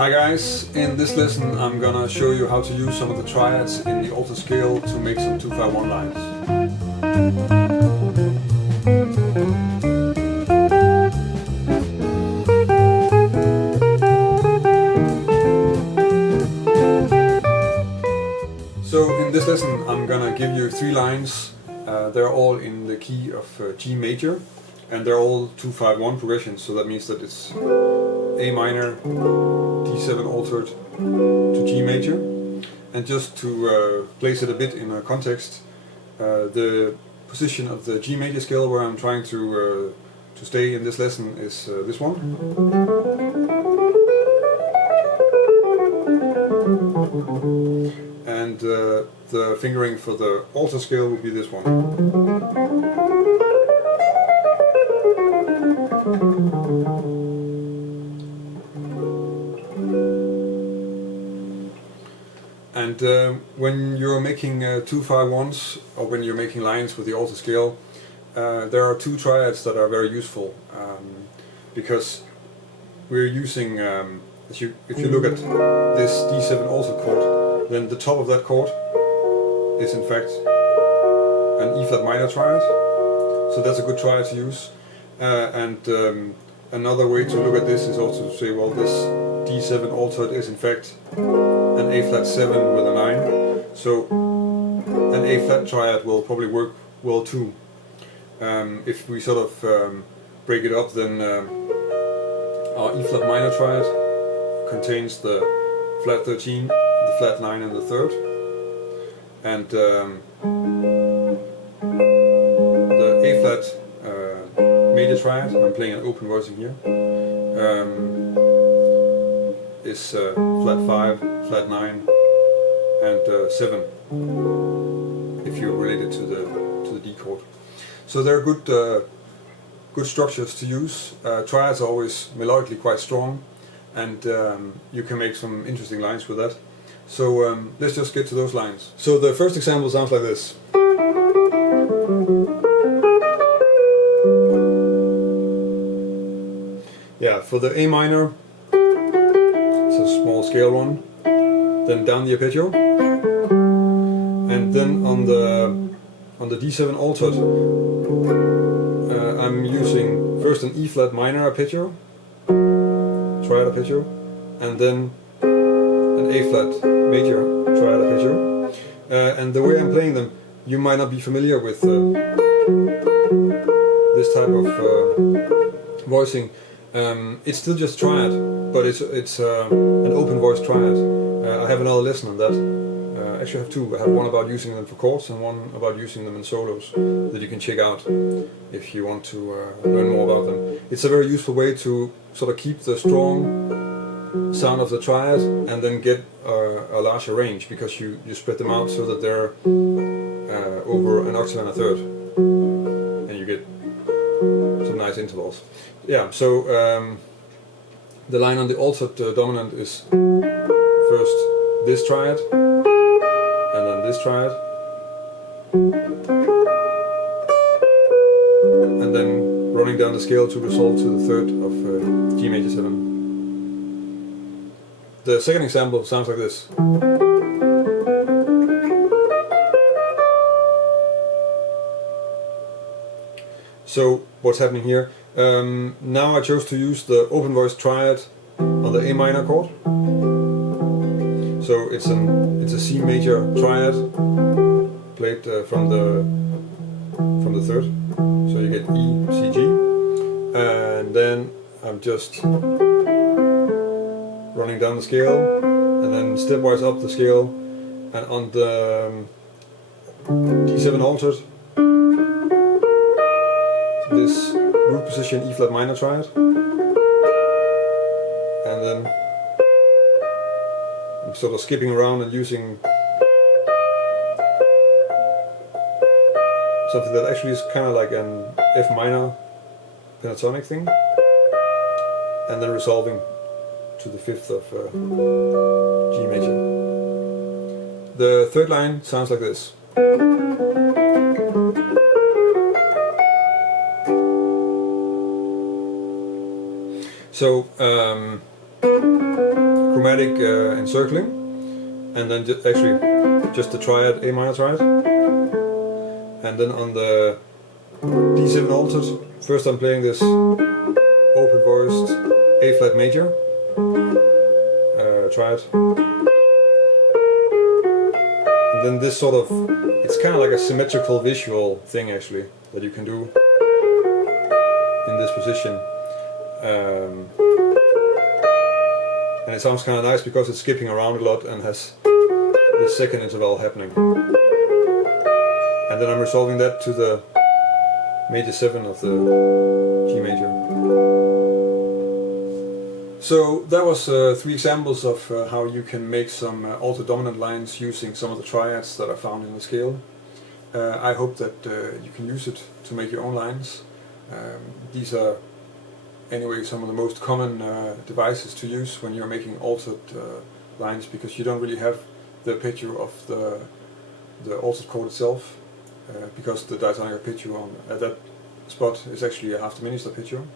Hi guys, in this lesson I'm gonna show you how to use some of the triads in the alto scale to make some 2-5-1 lines. So in this lesson I'm gonna give you 3 lines. They're all in the key of G major, and they're all 2-5-1 progressions, so that means that it's A minor, D7 altered to G major. And just to place it a bit in a context, the position of the G major scale where I'm trying to stay in this lesson is this one. And the fingering for the alto scale will be this one. And when you're making 2-5-1s, or when you're making lines with the alto scale, there are 2 triads that are very useful, because we're using, if you look at this D7 altered chord, then the top of that chord is in fact an E flat minor triad, so that's a good triad to use. Another way to look at this is also to say, well, this D7 altered is in fact an A flat 7 with a 9, so an A flat triad will probably work well too. If we sort of break it up, then our E flat minor triad contains the flat 13, the flat 9 and the 3rd, and the A flat major triad, I'm playing an open voicing here, is flat 5, flat 9 and 7, if you relate it to the D chord. So they're good structures to use. Triads are always melodically quite strong, and you can make some interesting lines with that. So let's just get to those lines. So the first example sounds like this. Yeah, for the A minor, it's a small scale one, then down the arpeggio, and then on the D7 altered, I'm using first an E flat minor arpeggio, triad arpeggio, and then an A flat major triad arpeggio. And the way I'm playing them, you might not be familiar with this type of voicing. It's still just triad, but it's an open voice triad. I have another lesson on that. Actually I have 2. I have one about using them for chords and one about using them in solos that you can check out if you want to learn more about them. It's a very useful way to sort of keep the strong sound of the triad and then get a larger range, because you spread them out so that they're over an octave and a third, and you get some nice intervals. Yeah, so the line on the altered dominant is first this triad, and then this triad, and then running down the scale to resolve to the 3rd of G major 7. The second example sounds like this. So what's happening here? Now I chose to use the open voice triad on the A minor chord. So it's a C major triad played from the 3rd. So you get E, C, G, and then I'm just running down the scale and then stepwise up the scale, and on the D7 altered, this root position E flat minor triad, and then I'm sort of skipping around and using something that actually is kind of like an F minor pentatonic thing, and then resolving to the 5th of G major. The 3rd line sounds like this. So chromatic encircling, and then actually just the triad, A minor triad, and then on the D7 altered, first I'm playing this open voiced A flat major triad, and then this sort of, it's kind of like a symmetrical visual thing actually that you can do in this position. And it sounds kind of nice because it's skipping around a lot and has the second interval happening. And then I'm resolving that to the major 7 of the G major. So that was 3 examples of how you can make some alto dominant lines using some of the triads that are found in the scale. I hope that you can use it to make your own lines. These are anyway some of the most common devices to use when you're making altered lines, because you don't really have the arpeggio of the altered chord itself, because the diatonic arpeggio at that spot is actually a half diminished arpeggio.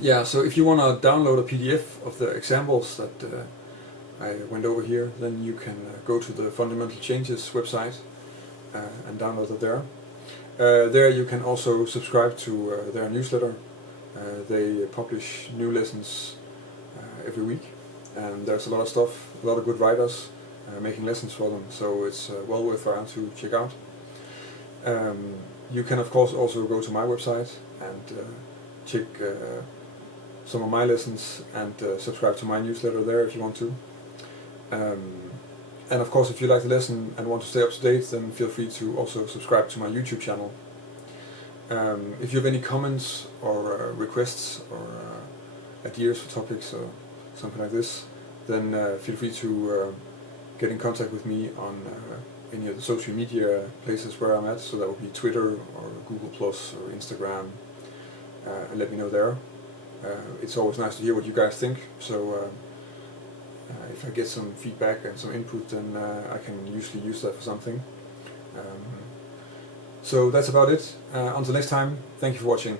Yeah, so if you want to download a PDF of the examples that I went over here, then you can go to the Fundamental Changes website and download it there. There you can also subscribe to their newsletter. They publish new lessons every week, and there's a lot of stuff, a lot of good writers making lessons for them, so it's well worthwhile to check out. You can of course also go to my website and check some of my lessons and subscribe to my newsletter there if you want to. And of course, if you like the lesson and want to stay up to date, then feel free to also subscribe to my YouTube channel. If you have any comments or requests or ideas for topics or something like this, then feel free to get in contact with me on any of the social media places where I'm at. So that would be Twitter or Google Plus or Instagram, and let me know there. It's always nice to hear what you guys think, so if I get some feedback and some input, then I can usually use that for something. So that's about it. Until next time, thank you for watching.